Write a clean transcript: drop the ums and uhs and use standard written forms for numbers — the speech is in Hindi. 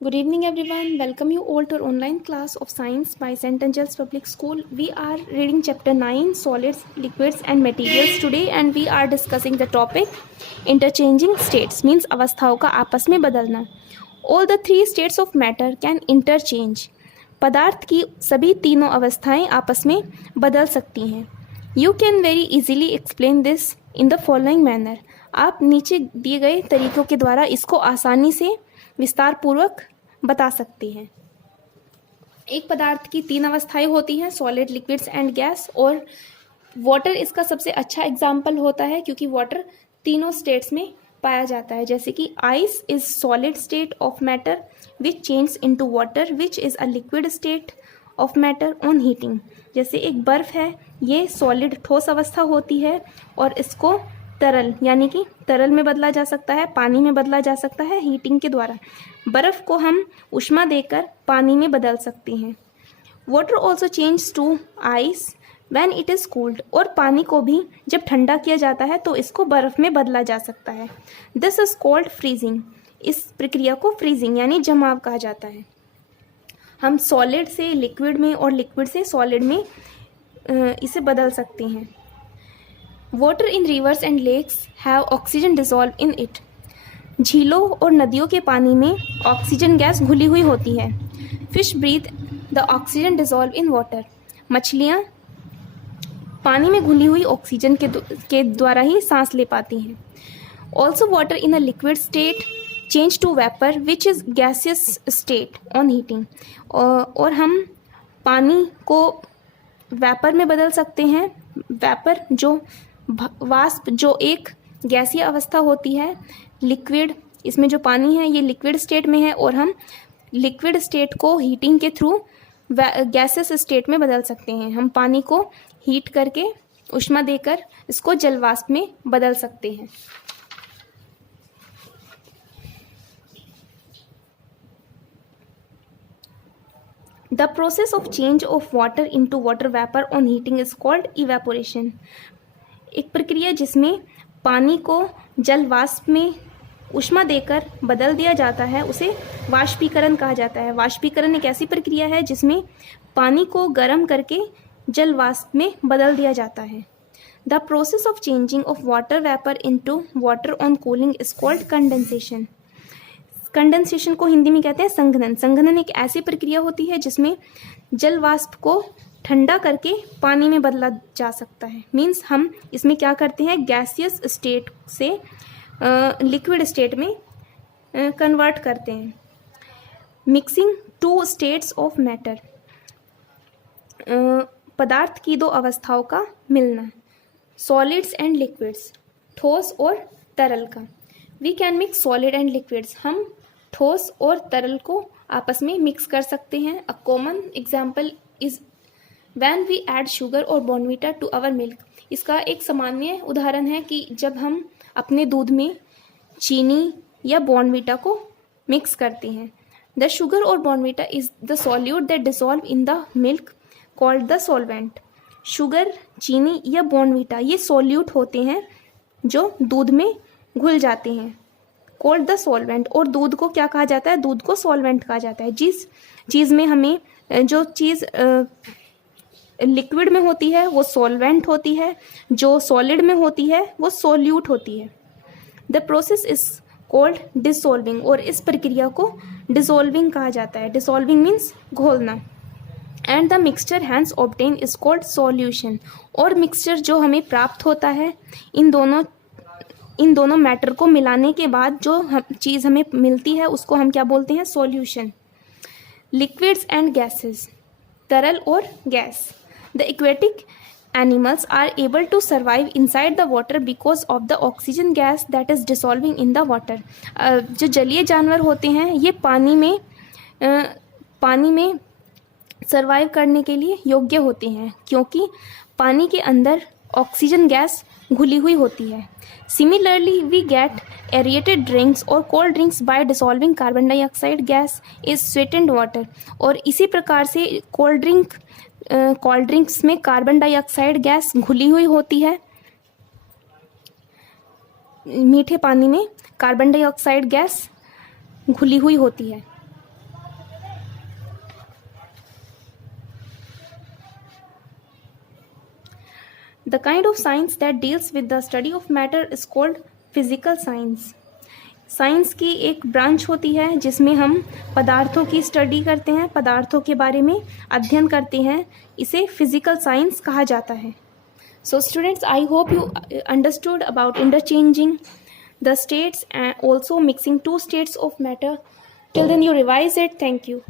Good evening, everyone. Welcome you all to our online class of science by St. Angel's Public School. We are reading chapter 9 Solids, Liquids, and Materials today, and we are discussing the topic interchanging states means अवस्थाओं का आपस में बदलना. All the three states of matter can interchange. पदार्थ की सभी तीनों अवस्थाएं आपस में बदल सकती हैं. You can very easily explain this in the following manner. आप नीचे दिए गए तरीकों के द्वारा इसको आसानी से विस्तार पूर्वक बता सकती हैं. एक पदार्थ की तीन अवस्थाएं होती हैं, सॉलिड, लिक्विड्स एंड गैस, और वाटर इसका सबसे अच्छा एग्जाम्पल होता है क्योंकि वाटर तीनों स्टेट्स में पाया जाता है. जैसे कि ice is solid state of matter which change into water which is a liquid state of matter on heating. जैसे एक बर्फ है, ये सॉलिड ठोस अवस्था होती है और इसको तरल यानी कि तरल में बदला जा सकता है, पानी में बदला जा सकता है हीटिंग के द्वारा. बर्फ़ को हम ऊष्मा देकर पानी में बदल सकते हैं. Water also change to ice when it is cooled. और पानी को भी जब ठंडा किया जाता है तो इसको बर्फ़ में बदला जा सकता है. This is called freezing. इस प्रक्रिया को फ्रीजिंग यानी जमाव कहा जाता है. हम सॉलिड से लिक्विड में और लिक्विड से सॉलिड में इसे बदल सकते हैं. Water in rivers and lakes have oxygen dissolve in it. झीलों और नदियों के पानी में ऑक्सीजन गैस घुली हुई होती है. Fish breathe the oxygen dissolve in water. मछलियाँ पानी में घुली हुई ऑक्सीजन के द्वारा ही सांस ले पाती हैं. Also water in a liquid state change to vapour which is gaseous state on heating. और हम पानी को वेपर में बदल सकते हैं. वेपर जो वाष्प जो एक गैसीय अवस्था होती है. लिक्विड, इसमें जो पानी है ये लिक्विड स्टेट में है और हम लिक्विड स्टेट को हीटिंग के थ्रू गैसेस स्टेट में बदल सकते हैं. हम पानी को हीट करके ऊष्मा देकर इसको जलवाष्प में बदल सकते हैं. The process of change of water into water vapor on heating is called evaporation. एक प्रक्रिया जिसमें पानी को जल वाष्प में ऊष्मा देकर बदल दिया जाता है उसे वाष्पीकरण कहा जाता है. वाष्पीकरण एक ऐसी प्रक्रिया है जिसमें पानी को गर्म करके जल वाष्प में बदल दिया जाता है. The process of changing of water vapour into water on cooling is called condensation. Condensation को हिंदी में कहते हैं संघनन. संघनन एक ऐसी प्रक्रिया होती है जिसमें जल वाष्प को ठंडा करके पानी में बदला जा सकता है. मीन्स हम इसमें क्या करते हैं, गैसियस स्टेट से लिक्विड स्टेट में कन्वर्ट करते हैं. Mixing two states of matter. पदार्थ की दो अवस्थाओं का मिलना. सॉलिड्स एंड लिक्विड्स, ठोस और तरल का. We can mix solid and liquids. हम ठोस और तरल को आपस में मिक्स कर सकते हैं. A common example is when we add sugar और बॉर्नवीटा टू आवर मिल्क. इसका एक सामान्य उदाहरण है कि जब हम अपने दूध में चीनी या बॉर्नवीटा को मिक्स करते हैं. द शुगर और Bournvita is the solute that dissolve in the milk called the solvent. Sugar, चीनी या बॉर्नवीटा ये सॉल्यूट होते हैं जो दूध में घुल जाते हैं, कॉल्ड द सॉल्वेंट. और दूध को क्या कहा जाता है, दूध को सॉल्वेंट कहा जाता है. जिस चीज़ में हमें जो चीज़ लिक्विड में होती है वो सॉल्वेंट होती है, जो सॉलिड में होती है वो सोल्यूट होती है. The process is called dissolving. और इस प्रक्रिया को डिसॉल्विंग कहा जाता है. डिसॉल्विंग मीन्स घोलना. And the mixture hence obtain is called solution. और मिक्सचर जो हमें प्राप्त होता है इन दोनों मैटर को मिलाने के बाद जो चीज़ हमें मिलती है उसको हम क्या बोलते हैं, सॉल्यूशन. लिक्विड्स एंड गैसेस, तरल और गैस. The aquatic animals are able to survive inside the water because of the oxygen gas that is dissolving in the water. जो जलीय जानवर होते हैं ये पानी में सर्वाइव करने के लिए योग्य होते हैं क्योंकि पानी के अंदर ऑक्सीजन गैस घुली हुई होती है. Similarly we get aerated drinks और cold drinks by dissolving carbon dioxide gas is sweetened water. और इसी प्रकार से कोल्ड ड्रिंक्स में कार्बन डाइऑक्साइड गैस घुली हुई होती है. मीठे पानी में कार्बन डाइऑक्साइड गैस घुली हुई होती है. The kind of science that deals with the study of matter is called physical science. Science की एक ब्रांच होती है जिसमें हम पदार्थों की स्टडी करते हैं, पदार्थों के बारे में अध्ययन करते हैं, इसे फिजिकल साइंस कहा जाता है. So students, I hope you understood about interchanging the states and also mixing two states of matter. Till then you revise it. Thank you.